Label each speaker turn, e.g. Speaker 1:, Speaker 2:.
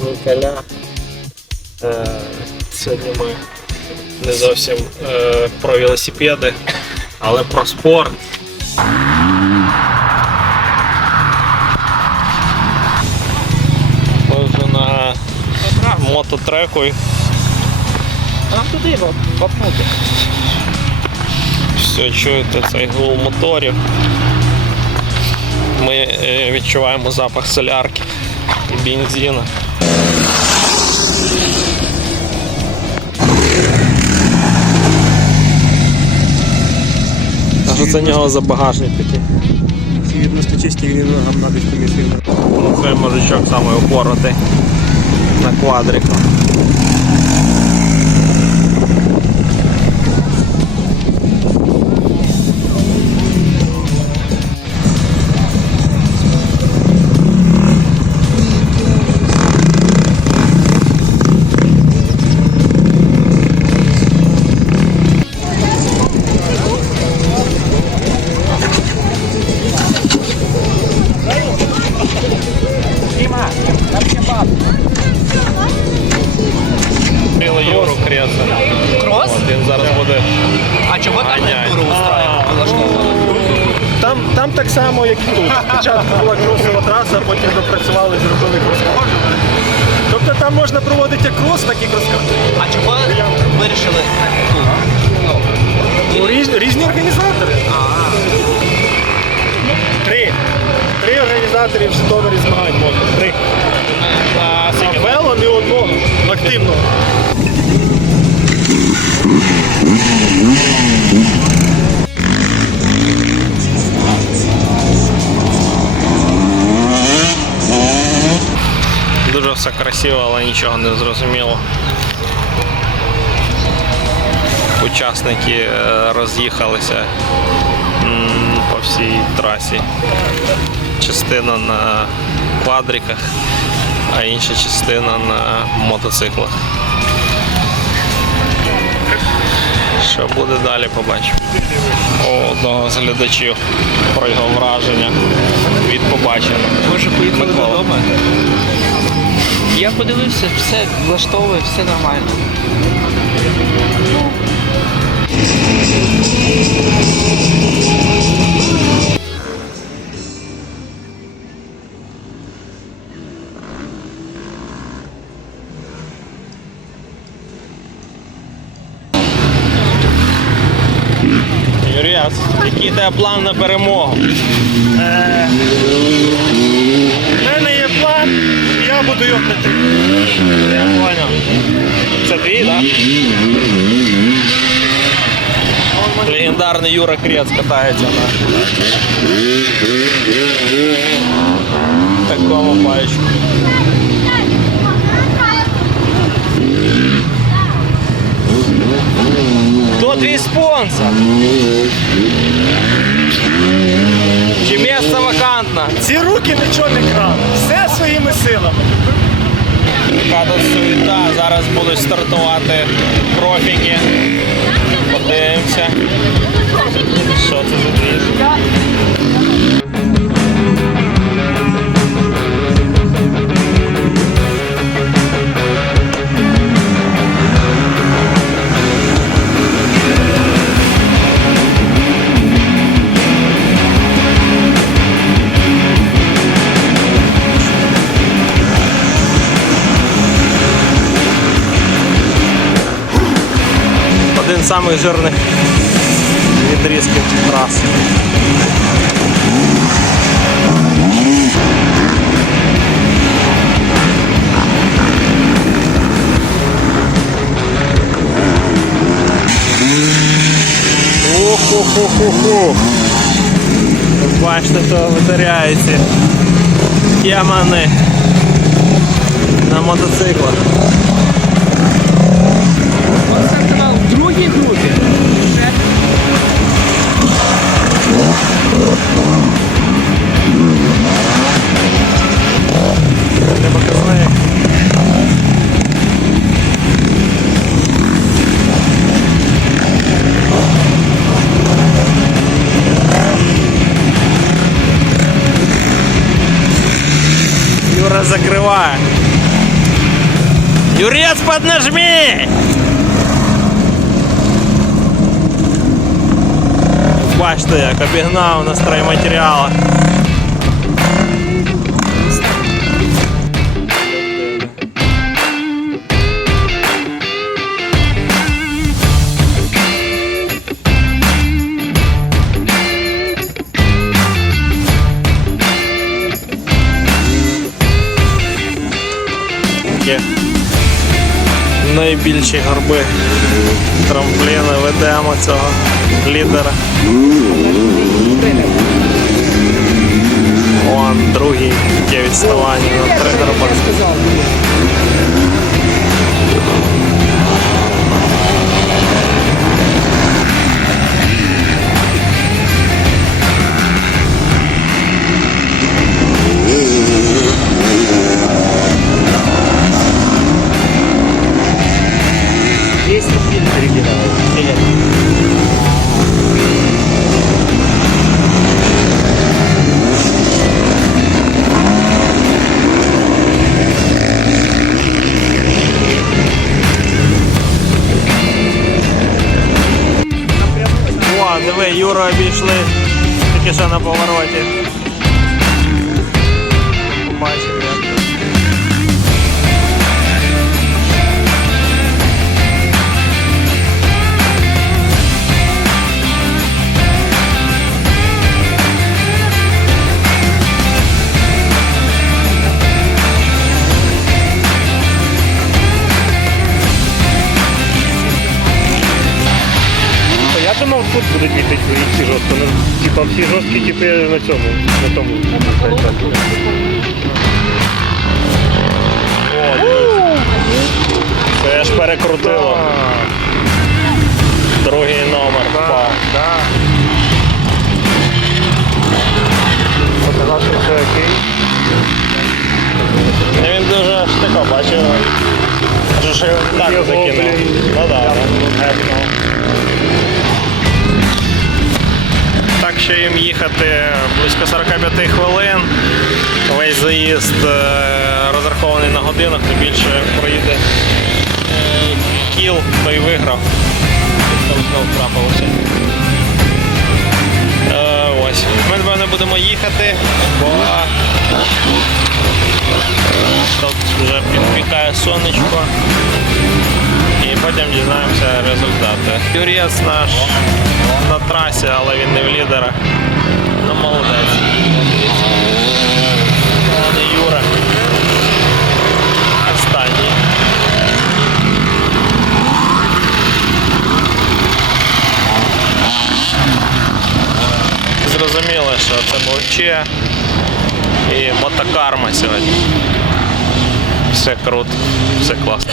Speaker 1: Ніколя. Е, Сьогодні ми не зовсім е, про велосипеди, але про спорт. Ми вже на мототреку.
Speaker 2: Нам туди вапнути.
Speaker 1: Все, чуєте цей гул моторів. Ми е, відчуваємо запах солярки і бензину. А що це нього за багажник такий?
Speaker 3: Відносно чисті він гамна десь помістив.
Speaker 1: Ну, цей мужичок саме упоротий на квадрику.
Speaker 3: Само, як і тут. Спочатку була кросова траса, потім допрацювали, зробили крос Тобто там можна проводити як крос, так і крос-кантри.
Speaker 2: А чого вирішили тут?
Speaker 3: Ну, різ, різні організатори. Три. Три організатори в Житомирі змагань можна. Три. А вело не одного. Активно.
Speaker 1: Все красиво, але нічого не зрозуміло. Учасники е, роз'їхалися по всій трасі. Частина на квадриках, а інша частина на мотоциклах. Що буде далі, побачимо. У одного з глядачів про його враження від побаченого.
Speaker 2: Може поїхали додому? Я подивився, все влаштовує, все нормально.
Speaker 1: Юріас, який тебе план на перемогу?
Speaker 3: я буду його притримувати.
Speaker 1: Я понял. Це твій, так? Легендарний Юра Крец катається на такому пальчику. Хто твій спонсор? Чи місце вакантне?
Speaker 3: Ці руки нічого не крали. Все своїми силами.
Speaker 1: Тут суєта. Зараз будуть стартувати профіки. Подивимося. Що це за двіж? Один з самих жирних відрізків траси. Охо-хо-хо-хо. Бачите, то витаряється. Ямани на мотоциклах. мої друзі. Юра закрываю. Юрец, поднажми! Бачите, як обігнав на стройматеріалах. Найбільші горби трампліни ведемо цього лідера. Вон другий. Є відставання обійшли тільки що на повороті. Тут
Speaker 3: будуть їздити всі жорстко. Ну, типа всі жорсткі типи на цьому, на тому.
Speaker 1: Це ж перекрутило. Другий номер впав.
Speaker 3: Да. Показав, що все окей.
Speaker 1: Ну, Він дуже штико, бачив. Його так закинув. Ну да, гепнув. Так що їм їхати близько 45 хвилин. Весь заїзд е, розрахований на годину, хто більше проїде е, кіл, той виграв. Там знов трапилося. Е, Ось. Ми, напевно, будемо їхати, бо Тут вже підпікає сонечко. Потім дізнаємося результати. Юрець наш на трасі, але він не в лідера. Ну, молодець. Молодий Юра. Останній. Зрозуміло, що це був Че і мотокарма сьогодні. Все круто, все класно.